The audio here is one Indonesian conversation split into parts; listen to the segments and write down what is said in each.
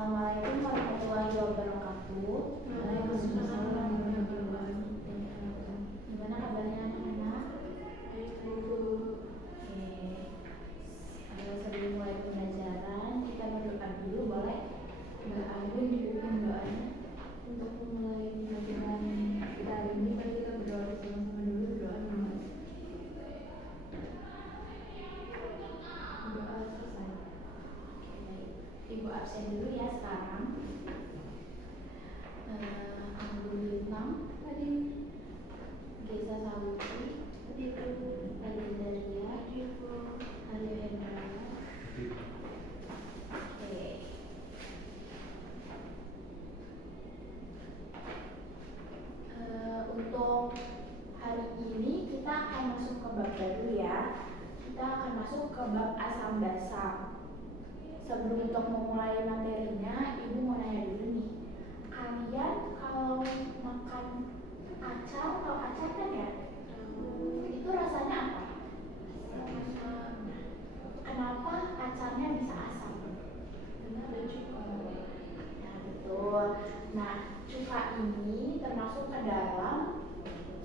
Assalamualaikum warahmatullahi wabarakatuh. Waalaikumsalam warahmatullahi wabarakatuh. Gimana kabarnya anak-anak? Baik, Bu. Oke. Sebelum mulai pembelajaran, kita berdoa dulu boleh? Mbak Alvin dipimpin doanya untuk memulai pelajaran kita hari ini. Mari kita berdoa bersama-sama dulu. Doa dimulai. Doa selesai. Oke. Ibu absen dulu ya sekarang. Bintang Tadi Geza Saluti, Radinda Ria, Aryo Hendra. Oke. Untuk hari ini kita akan masuk ke bab baru ya. Kita akan masuk ke bab asam basam. Sebelum untuk memulai materinya, Ibu mau nanya dulu nih. Kalian kalau makan acar atau acar kan ya? Itu rasanya apa? Kenapa acarnya bisa asam? karena ada cuka. Nah, betul. Nah, cuka ini termasuk ke dalam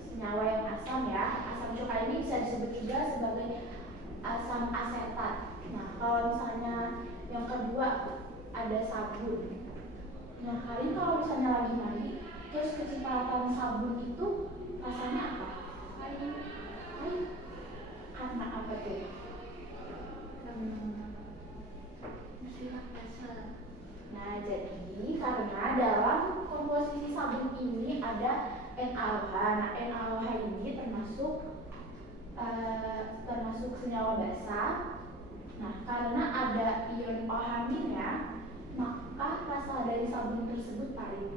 senyawa yang asam ya. Asam cuka ini bisa disebut juga sebagai asam asetat. Nah, kalau misalnya yang kedua ada sabun. Nah, kalian kalau misalnya lagi mandi, terus kecepatan sabun itu rasanya apa? Pahit. Karena apa tuh? Sifat dasar. Nah, jadi karena dalam komposisi sabun ini ada NaOH. Nah, NaOH ini termasuk senyawa basah. Nah, karena ada ion OH- ya, maka rasa dari sabun tersebut pahit.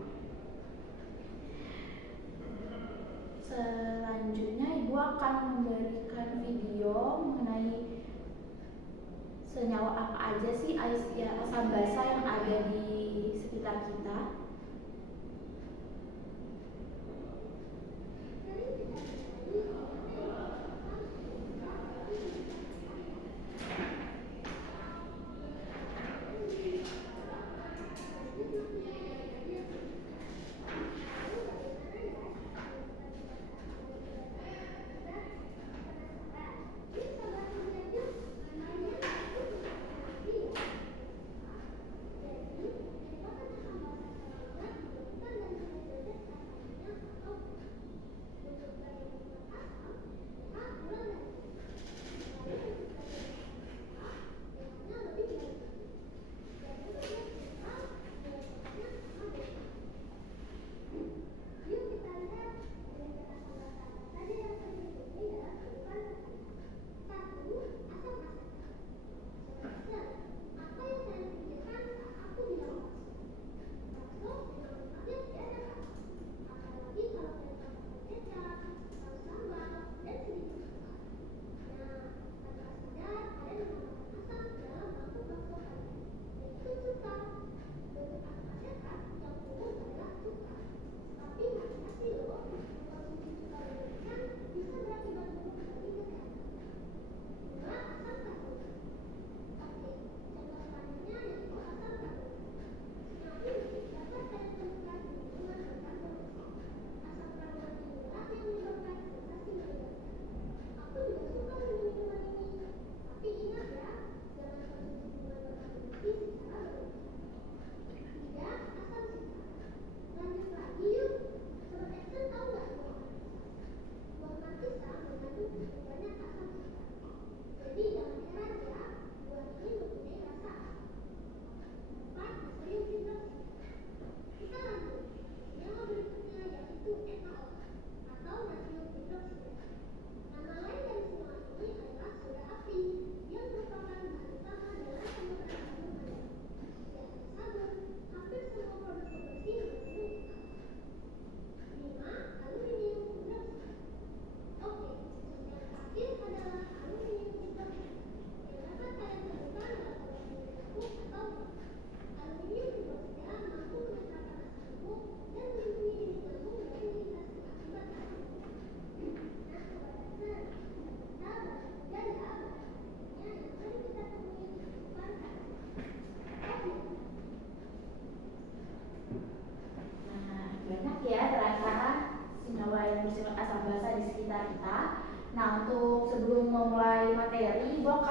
Selanjutnya Ibu akan memberikan video mengenai senyawa apa aja sih asam basah yang ada di sekitar kita.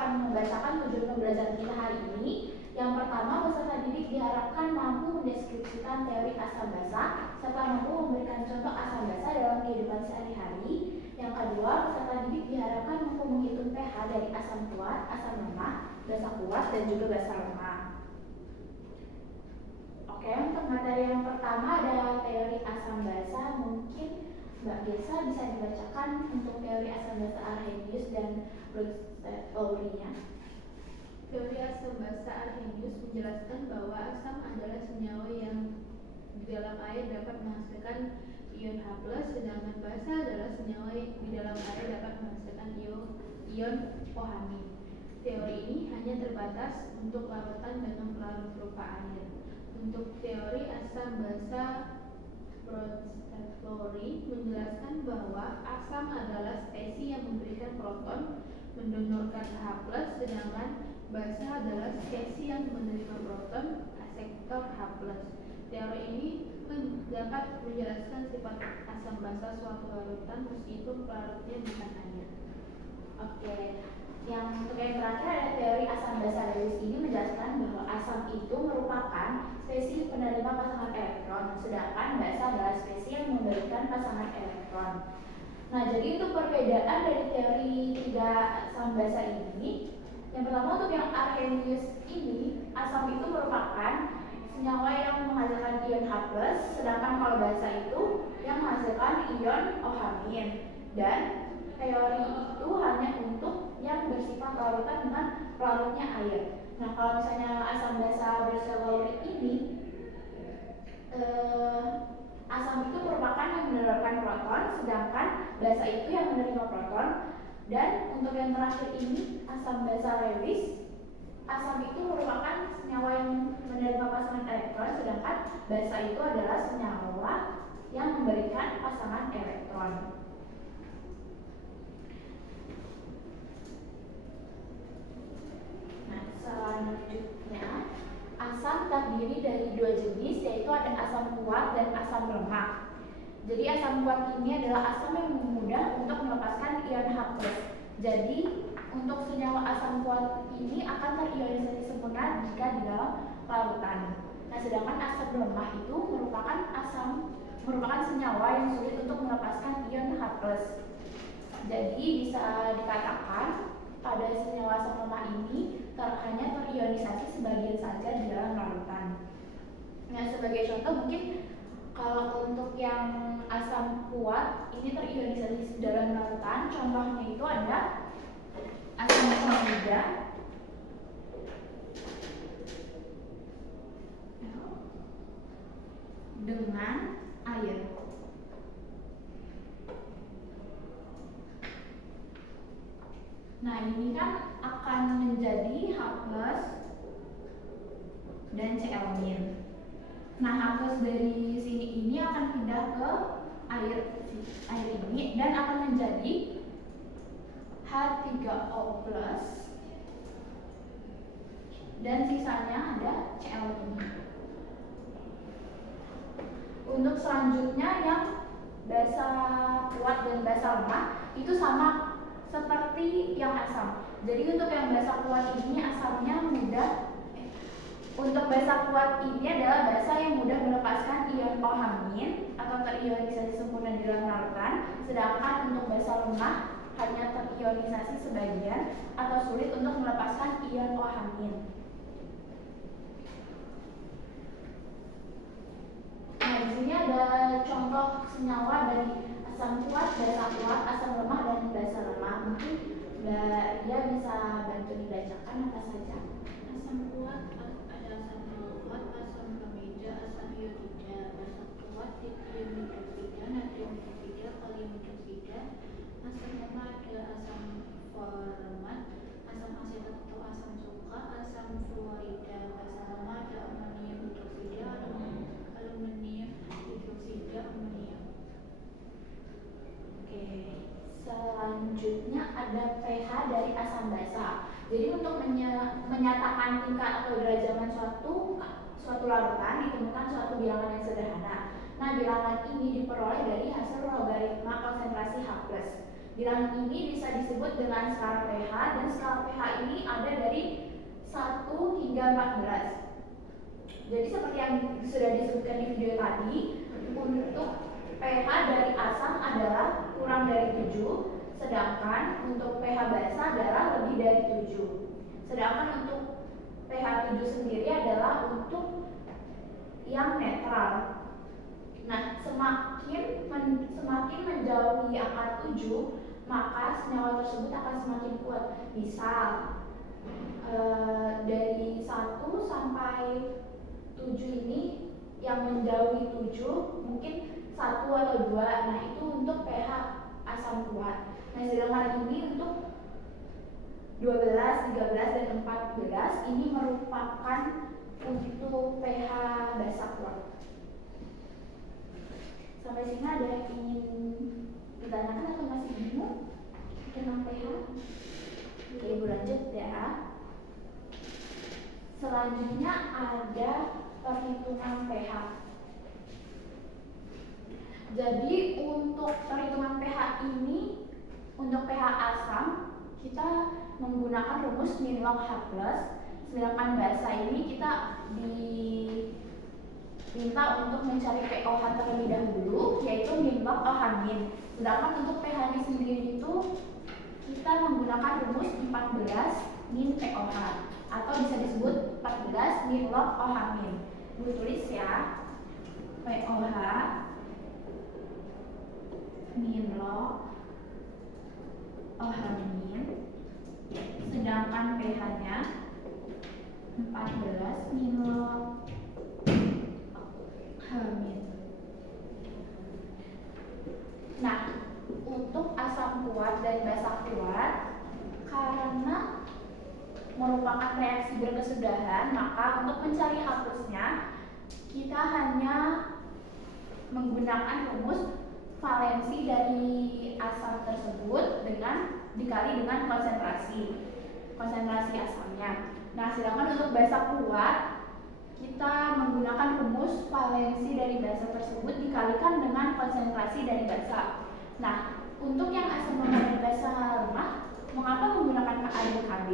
akan membacakan tujuan pembelajaran kita hari ini. Yang pertama, peserta didik diharapkan mampu mendeskripsikan teori asam basa serta mampu memberikan contoh asam basa dalam kehidupan sehari-hari. Yang kedua, peserta didik diharapkan mampu menghitung pH dari asam kuat, asam lemah, basa kuat, dan juga basa lemah. Oke, untuk materi yang pertama adalah teori asam basa. Mungkin Mbak Gesa bisa dibacakan untuk teori asam basa Arrhenius dan Bronsted-Lowry-nya. Teori asam basa Arrhenius menjelaskan bahwa asam adalah senyawa yang di dalam air dapat menghasilkan ion H+, sedangkan basa adalah senyawa yang di dalam air dapat menghasilkan ion OH-. Teori ini hanya terbatas untuk larutan dengan pelarut berupa air. Untuk teori asam basa Bronsted-Lowry menjelaskan bahwa asam adalah spesies yang memberikan proton mendonorkan H+, sedangkan basa adalah spesies yang menerima proton asektor H+. Teori ini dapat menjelaskan sifat asam basa suatu larutan meskipun pelarutnya bukan air. Oke, untuk yang terakhir ada teori asam basa Lewis. Ini menjelaskan bahwa asam itu merupakan spesies penerima pasangan elektron, sedangkan basa adalah spesies yang memberikan pasangan elektron. Nah, jadi untuk perbedaan dari teori tiga asam basa ini, yang pertama untuk yang Arrhenius ini, asam itu merupakan senyawa yang menghasilkan ion H+, sedangkan kalau basa itu yang menghasilkan ion OH-. Dan teori itu hanya untuk yang bersifat larutan dengan pelarutnya air. Nah, kalau misalnya asam basa Bronsted-Lowry ini, asam itu merupakan yang menerapkan proton, sedangkan basa itu yang menerima proton. Dan untuk yang terakhir ini, asam basa Lewis, asam itu merupakan senyawa yang menerima pasangan elektron, sedangkan basa itu adalah senyawa yang memberikan pasangan elektron. Nah, selanjutnya, asam terdiri dari dua jenis, yaitu ada asam kuat dan asam lemah. Jadi asam kuat ini adalah asam yang mudah untuk melepaskan ion H+. Jadi untuk senyawa asam kuat ini akan terionisasi sempurna jika di dalam larutan. Nah, sedangkan asam lemah itu merupakan senyawa yang sulit untuk melepaskan ion H+. Jadi bisa dikatakan pada senyawa asam lemah ini hanya terionisasi sebagian saja di dalam larutan. Nah, sebagai contoh mungkin kalau untuk yang asam kuat ini terionisasi dalam larutan, contohnya itu ada asam cyanida dengan air. Nah, ini kan akan menjadi H+ dan Cl-. Nah, H+ dari sini ini akan pindah ke air ini dan akan menjadi H3O+ dan sisanya ada Cl ini. Untuk selanjutnya yang basa kuat dan basa lemah itu sama seperti yang asam. Jadi untuk yang basa kuat ini asamnya mudah. Untuk basa kuat ini adalah basa yang mudah melepaskan ion OH- atau terionisasi sempurna di dalam larutan, sedangkan untuk basa lemah hanya terionisasi sebagian atau sulit untuk melepaskan ion OH-. Nah, di sini ada contoh senyawa dari asam kuat, basa kuat, asam lemah, dan basa lemah. Mungkin Mbak Ria bisa bantu dibacakan apa saja. Asam kuat ada asam kuat, asam bromida, asam iodida. Basa kuat tritium hidroksida, natrium hidroksida, kalium hidroksida. Asam lemah ada asam format, asam asetat atau asam suka, asam fluorida. Basa lemah ada amonium hidroksida, aluminium hidroksida, amonium. Oke, selanjutnya ada pH dari asam basa. Jadi untuk menyatakan tingkat atau derajaman suatu larutan ditemukan suatu bilangan yang sederhana. Nah, bilangan ini diperoleh dari hasil logaritma konsentrasi H+. Bilangan ini bisa disebut dengan skala pH, dan skala pH ini ada dari 1 hingga 14. Jadi seperti yang sudah disebutkan di video tadi, untuk pH dari asam adalah kurang dari 7, sedangkan untuk pH basa adalah lebih dari 7. Sedangkan untuk pH 7 sendiri adalah untuk yang netral. Nah, semakin menjauhi angka 7, maka senyawa tersebut akan semakin kuat. Misal dari 1 sampai 7 ini, yang menjauhi 7 mungkin 1 atau 2. Nah, itu untuk pH asam kuat. Nah, sedangkan ini untuk 12, 13, dan 14 ini merupakan untuk pH basa kuat. Sampai sini ada yang ingin ditanyakan atau masih bingung tentang pH? Oke, ibu lanjut ya. Selanjutnya ada perhitungan pH. Jadi untuk perhitungan pH ini, untuk pH asam kita menggunakan rumus min log H+, sedangkan basa ini kita diminta untuk mencari pOH terlebih dahulu, yaitu min log OH-. Sedangkan untuk pH nya sendiri itu kita menggunakan rumus 14 min pOH, atau bisa disebut 14 min log OH-. Ibu tulis ya, pOH min log OH-, sedangkan pH-nya 14 min log H-. Nah, untuk asam kuat dan basa kuat, karena merupakan reaksi berkesudahan, maka untuk mencari H+-nya kita hanya menggunakan rumus valensi dari asam tersebut dikali dengan konsentrasi asamnya. Nah, sedangkan untuk basa kuat kita menggunakan rumus valensi dari basa tersebut dikalikan dengan konsentrasi dari basa. Nah, untuk yang asam lemah dan basa lemah, mengapa menggunakan Ka dan Kb?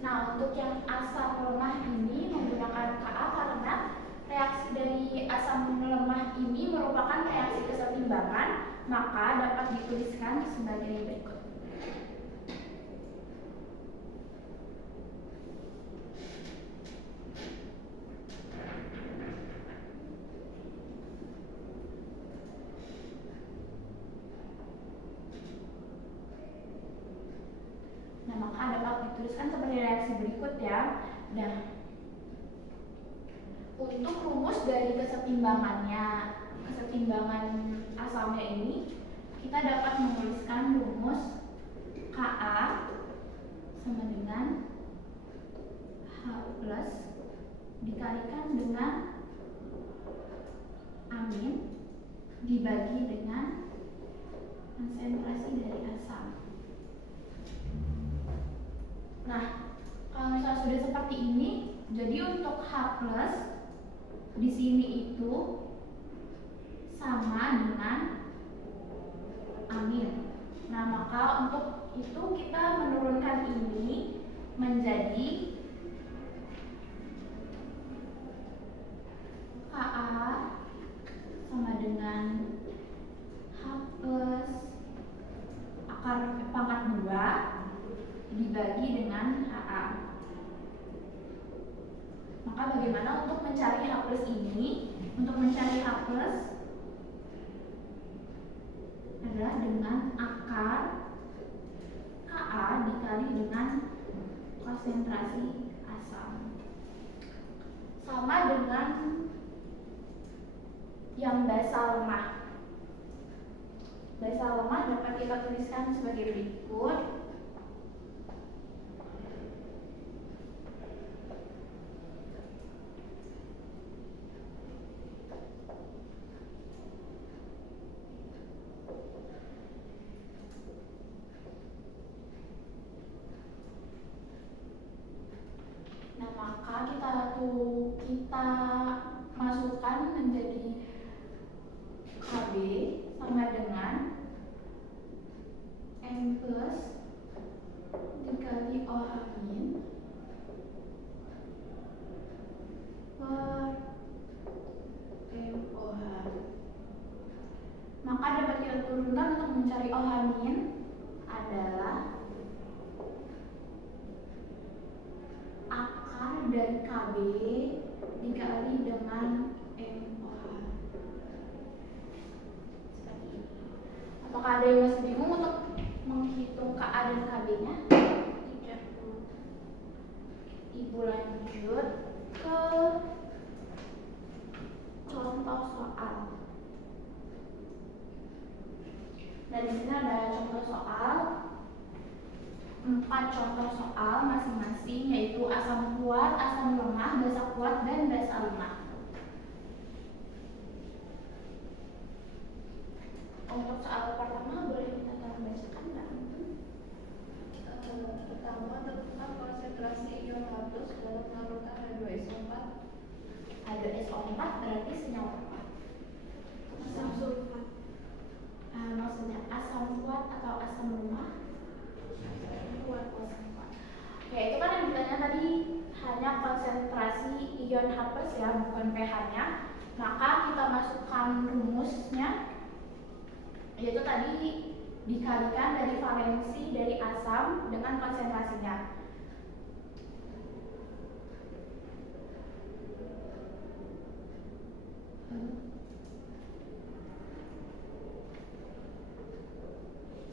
Nah, untuk yang asam lemah ini menggunakan Ka karena reaksi dari asam lemah ini merupakan reaksi kesetimbangan, maka dapat dituliskan sebagai berikut. Nah, maka dapat dituliskan sebagai reaksi berikut ya. Nah, untuk rumus dari kesetimbangan asamnya ini, kita dapat menuliskan rumus Ka sama dengan H+ dikalikan dengan amin dibagi dengan konsentrasi dari asam. Nah, kalau misalnya sudah seperti ini, jadi untuk H+ di sini itu sama dengan amin. Nah, maka untuk itu kita menurunkan ini menjadi Ka sama dengan H+ akar pangkat 2 dibagi dengan Ha. Maka bagaimana untuk mencari H+ ini? Untuk mencari H+ adalah dengan akar Ka dikali dengan konsentrasi asam. Sama dengan yang basa lemah. Basa lemah dapat kita tuliskan sebagai berikut. kita masukkan menjadi KB sama dengan M plus dikali OH min per MOH. Maka dapat kita turunkan untuk mencari OH min adalah akar dari KB dikali dengan MOH. Seperti ini. Apakah ada yang masih bingung untuk menghitung KA dan KB-nya? Tidak, Bu. Ibu lanjut ke contoh soal. Nah, di sini ada contoh soal, 4 contoh soal masing-masing, yaitu asam kuat, asam lemah, basa kuat, dan basa lemah. Untuk soal pertama boleh kita tolong bacakan, Mbak? Pertama, tentukan konsentrasi ion H+ dalam larutan H2SO4. H2SO4 berarti senyawa apa? Asam sulfat. Maksudnya asam kuat atau asam lemah? Kuat, asam kuat. Ya, itu kan yang ditanya tadi hanya konsentrasi ion H+ ya, bukan pH-nya. Maka kita masukkan rumusnya, yaitu tadi dikalikan dari valensi dari asam dengan konsentrasinya.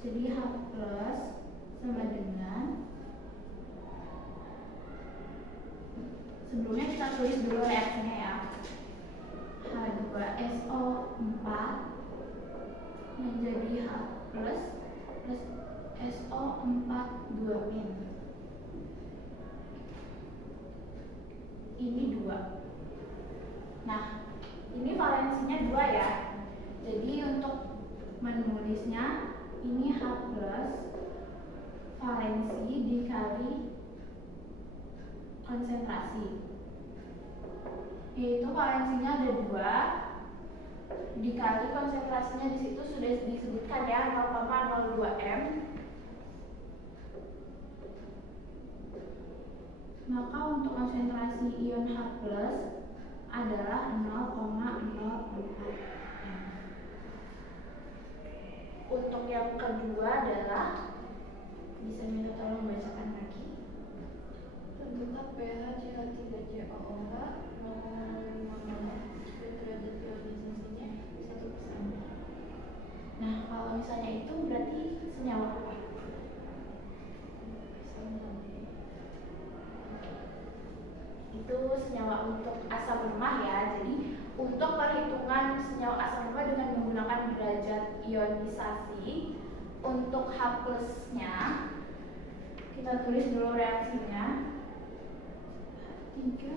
Jadi H+ sama dengan, sebelumnya kita tulis dulu reaksinya ya. H2SO4 menjadi H+ plus SO4 2 min. Ini 2. Nah, ini valensinya 2 ya. Jadi untuk menulisnya ini H+ valensi dikali konsentrasi. Yaitu valensinya ada 2 dikali konsentrasinya di situ sudah disebutkan ya, 0,02 M. Maka untuk konsentrasi ion H+ adalah 0,04 M. Untuk yang kedua adalah, bisa minta tolong bacakan lagi. Tentukan pH CH3COO4 0,05 dan derajat ionisasinya 1%. Nah, kalau misalnya itu berarti senyawa apa? Itu senyawa untuk asam lemah ya. Jadi untuk perhitungan senyawa asam lemah dengan menggunakan derajat ionisasi, untuk H+-nya kita tulis dulu reaksinya. 3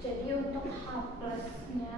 Jadi untuk H+-nya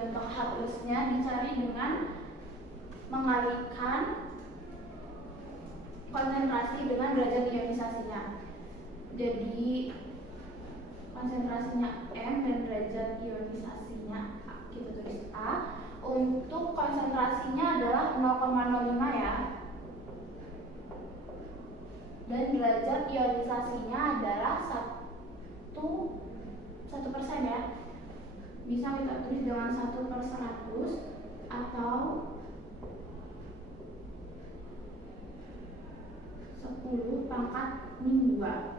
untuk H+-nya dicari dengan mengalihkan konsentrasi dengan derajat ionisasinya. Jadi konsentrasinya M dan derajat ionisasinya kita tulis A. Untuk konsentrasinya adalah 0,05 ya. Dan derajat ionisasinya adalah 1 1% ya. Bisa kita tulis dengan 1/100 atau 10 pangkat min 2.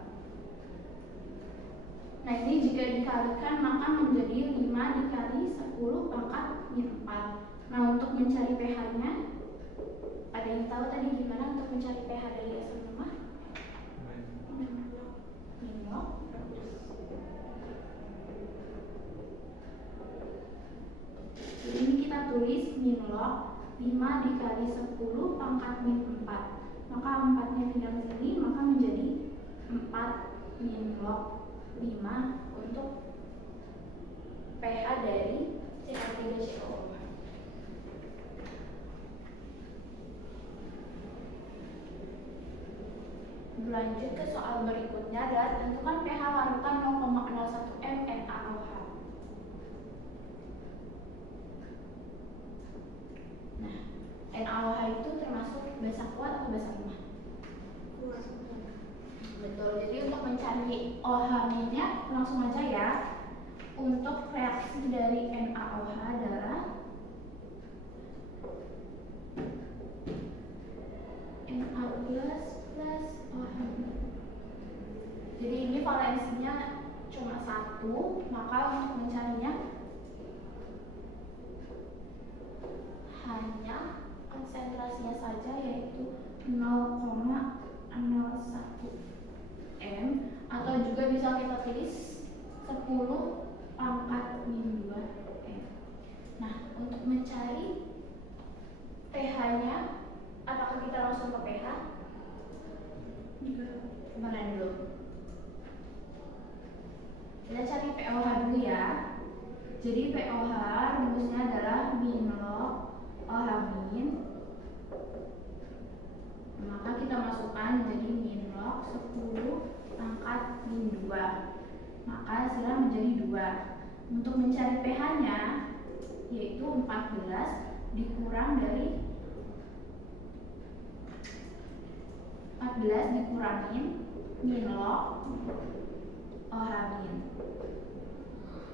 Nah ini jika dikalikan maka menjadi 5 dikali 10 pangkat min 4. Nah untuk mencari pH nya, ada yang tahu tadi gimana untuk mencari pH dari asam lemah? Min log. Jadi ini kita tulis min log 5 dikali 10 pangkat min 4. Maka 4-nya pindah ke sini, maka menjadi 4 min log 5 untuk pH dari CH3COO. Berlanjut ke soal berikutnya adalah tentukan pH larutan 0,01 m NaOH. Nah, NaOH itu termasuk basa kuat atau basa lemah? Kuat. Betul. Jadi untuk mencari OH-nya langsung aja ya. Untuk reaksi dari NaOH adalah Na plus OH. Jadi ini valensinya cuma 1, maka untuk mencarinya hanya konsentrasinya saja yaitu 0,01 m, atau juga bisa kita tulis 10 pangkat min 2 m. Nah untuk mencari pH nya, apakah kita langsung ke pH? Kemana dulu? Kita cari pOH dulu ya. Jadi pOH rumusnya adalah min log OH min. Maka kita masukkan menjadi min log 10 pangkat min 2. Maka hasilnya menjadi 2. Untuk mencari pH-nya yaitu 14 dikurang dari 14 dikurangin min log OH min.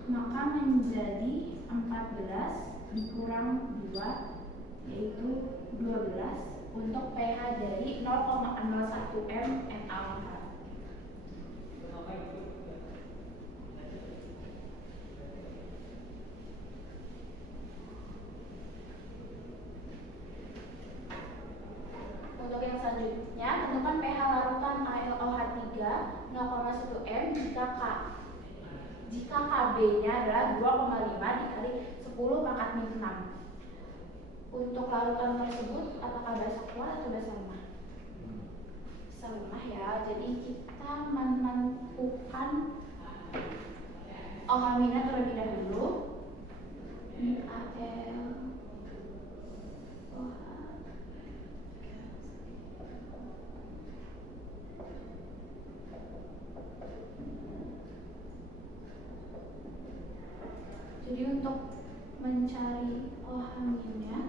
Maka menjadi 14 dikurang 2 yaitu 12 untuk pH dari 0,01 m NaOH. Untuk yang selanjutnya, tentukan pH larutan AlOH3 0,1 m jika Kb-nya adalah 2,5 dikali 10 pangkat min 6. Untuk larutan tersebut apakah basa kuat atau basa lemah? Basa lemah ya. Jadi kita menentukan OH minnya terlebih dahulu. Min AlOH. Jadi untuk mencari OH minnya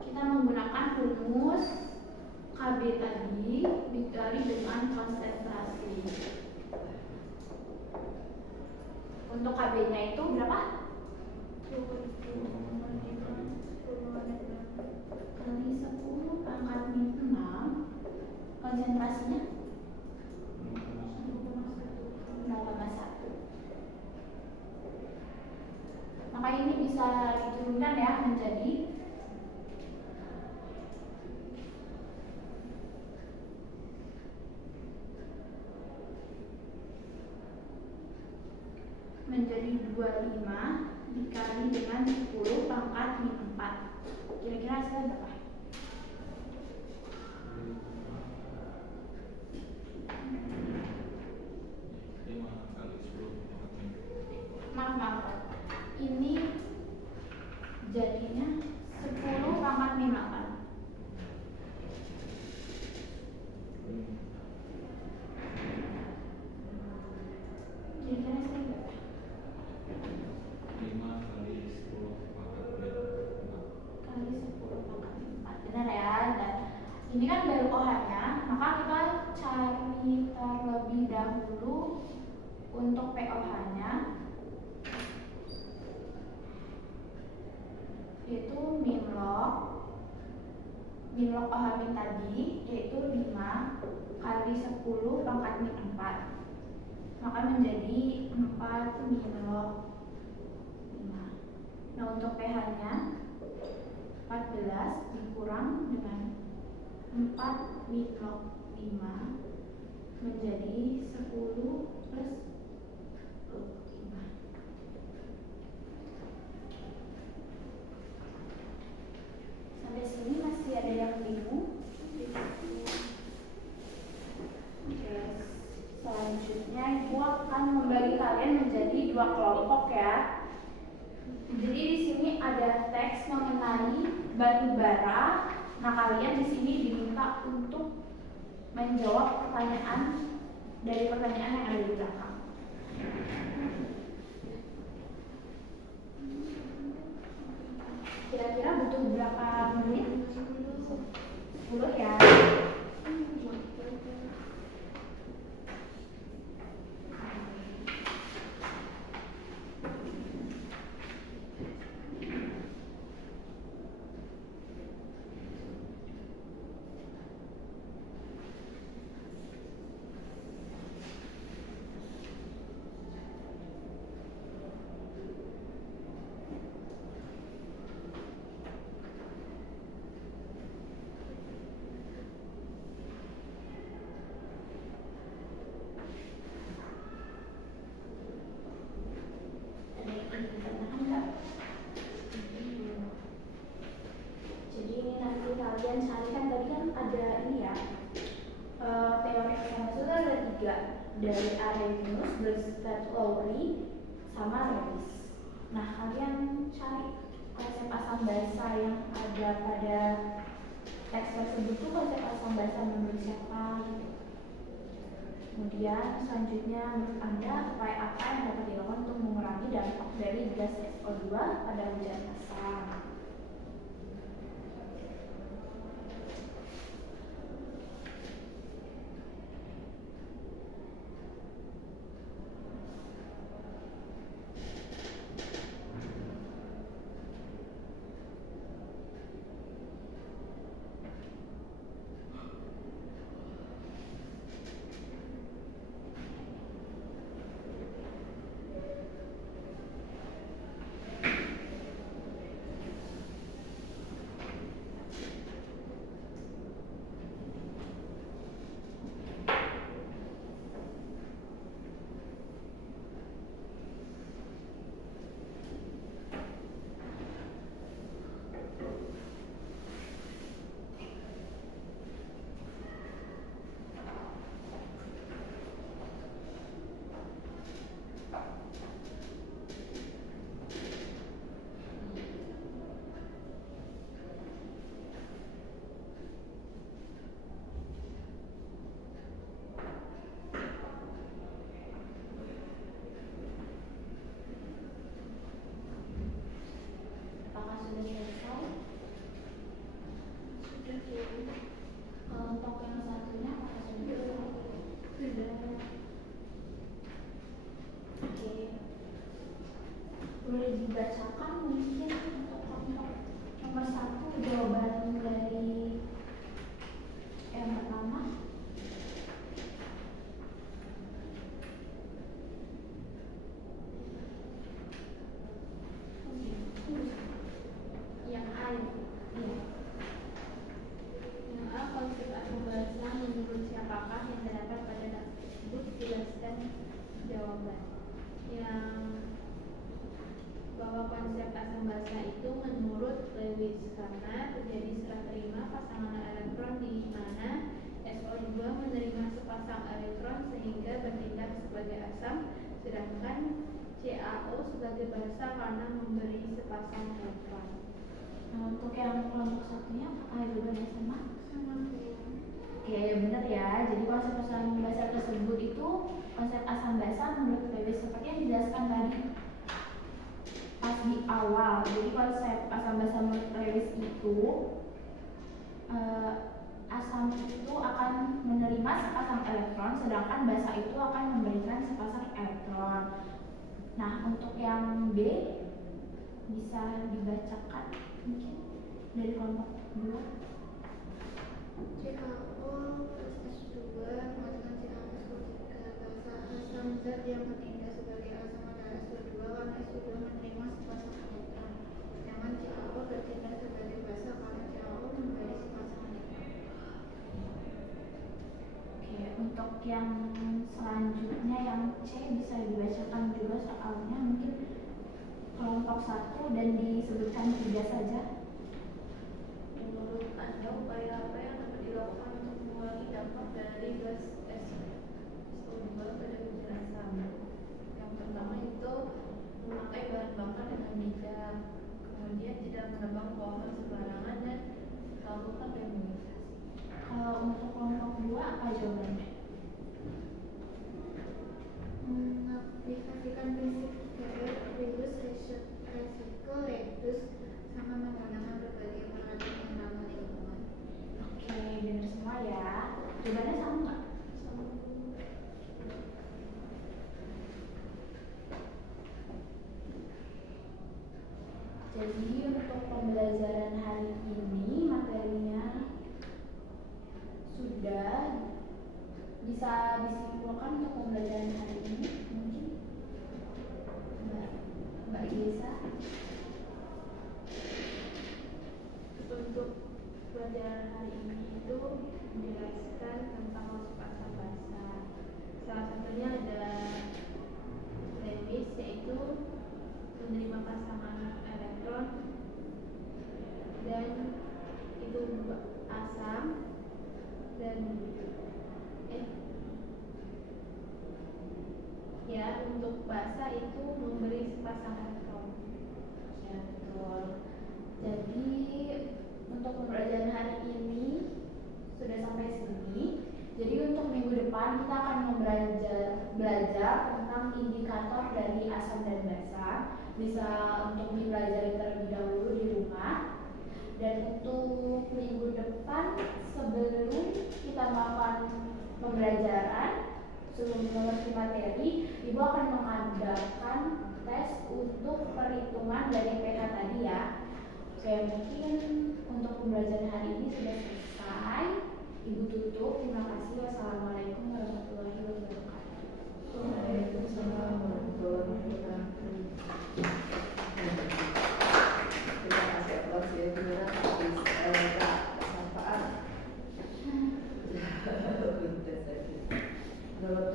kita menggunakan rumus Kb tadi dikali dengan konsentrasi. Untuk Kb-nya itu berapa? 2,5 kali 10 pangkat min 6. Konsentrasinya 0,1. Maka ini bisa diturunkan ya menjadi menjadi 25 dikali dengan 10 pangkat min 4. Kira-kira hasilnya berapa? Maaf. Ini jadinya 10 pangkat min 8. Kira-kira hasilnya berapa? 5 kali 10 pangkat min 4. Kali 10 pangkat min 4. Benar ya. Dan ini kan baru OH-nya, maka kita cari terlebih dahulu Untuk pOH-nya yaitu min log OH min tadi yaitu 5 kali 10 pangkat min 4, maka menjadi 4 min log 5. Nah, untuk pH-nya 14 dikurang dengan 4 min log 5 menjadi 10 plus log 5. Sampai sini masih ada yang bingung? Oke, selanjutnya Ibu akan membagi kalian menjadi 2 kelompok ya. Jadi di sini ada teks mengenai batu bara. Nah, kalian di sini diminta untuk menjawab pertanyaan dari pertanyaan yang ada di belakang. Kira-kira butuh berapa menit? 10 ya. Jadi ini nanti kalian carikan, tadi kan ada ini ya, teori asam basa itu ada 3, dari Arrhenius, Bronsted Lowry, sama Lewis. Nah, kalian cari konsep asam basa yang ada pada teks tersebut itu konsep asam basa menurut siapa? Kemudian selanjutnya menurut Anda upaya apa yang dapat dilakukan untuk mengurangi dampak dari gas SO2 pada hujan asam? Apakah sudah selesai? Sudah. Kelompok yang satunya apakah sudah selesai? Sudah. Oke. Boleh dibacakan mungkin untuk kelompok nomor 1 jawaban dari yang pertama. Yang A itu. Iya. Yang A, konsep asam basa menurut siapakah yang terdapat pada teks tersebut? Jelaskan jawaban. Yang bahwa konsep asam basa itu menurut Lewis karena terjadi serah terima pasangan elektron di mana SO2 menerima sepasang elektron sehingga bertindak sebagai asam, sedangkan CaO sebagai basa karena memberi sepasang elektron. Nah, untuk yang kelompok satunya apakah jawabannya sama? Sama. Oke, benar ya. Jadi konsep asam basa tersebut itu konsep asam basa menurut Lewis seperti yang dijelaskan tadi pas di awal. Jadi konsep asam basa menurut Lewis itu asam itu akan menerima sepasang elektron, sedangkan basa itu akan memberikan sepasang elektron. Nah, untuk yang B bisa dibacakan mungkin dari kelompok 2. CaO plus S2 menghasilkan CaO3. Basa asam zat yang bertindak sebagai asam adalah S2 karena S2 menerima sepasang elektron. Sedangkan CaO bertindak sebagai basa karena CaO memberi sepasang elektron. Oke, untuk yang selanjutnya yang C bisa dibacakan juga soalnya mungkin kelompok 1 dan disebutkan 3 saja. Menurut Anda, upaya apa yang dapat dilakukan untuk mengurangi dampak dari gas SO2 pada hujan asam? Yang pertama itu memakai bahan bakar dengan bijak, kemudian tidak menebang pohon sembarangan dan melakukan reboisasi. Kalau untuk kelompok 2 apa jawabannya? Mengaplikasikan prinsip reuse, recycle, reduce, sama menggunakan berbagai peralatan yang ramah lingkungan. Oke, benar semua ya. Jawabannya sama nggak? Jadi untuk pembelajaran hari ini materinya sudah bisa disimpulkan untuk pembelajaran hari ini mungkin Mbak Gesa. Untuk pelajaran hari ini itu menjelaskan tentang masuk asam basa. Salah satunya ada Lewis, yaitu menerima pasangan elektron dan itu asam dan untuk basa itu memberi sepasang elektron. Ya, betul. Jadi untuk pembelajaran hari ini sudah sampai sini. Jadi untuk minggu depan kita akan belajar tentang indikator dari asam dan basa. Bisa untuk dipelajari terlebih dahulu di rumah. Dan untuk minggu depan sebelum kita melakukan pembelajaran, sebelum mengerti materi, Ibu akan mengadakan tes untuk perhitungan dari pH tadi ya. Oke, mungkin untuk pembelajaran hari ini sudah selesai. Ibu tutup. Terima kasih. Wassalamualaikum warahmatullahi wabarakatuh. Waalaikumsalam warahmatullahi wabarakatuh. Terima kasih atas ya, gimana Kak Sapaan? Menurut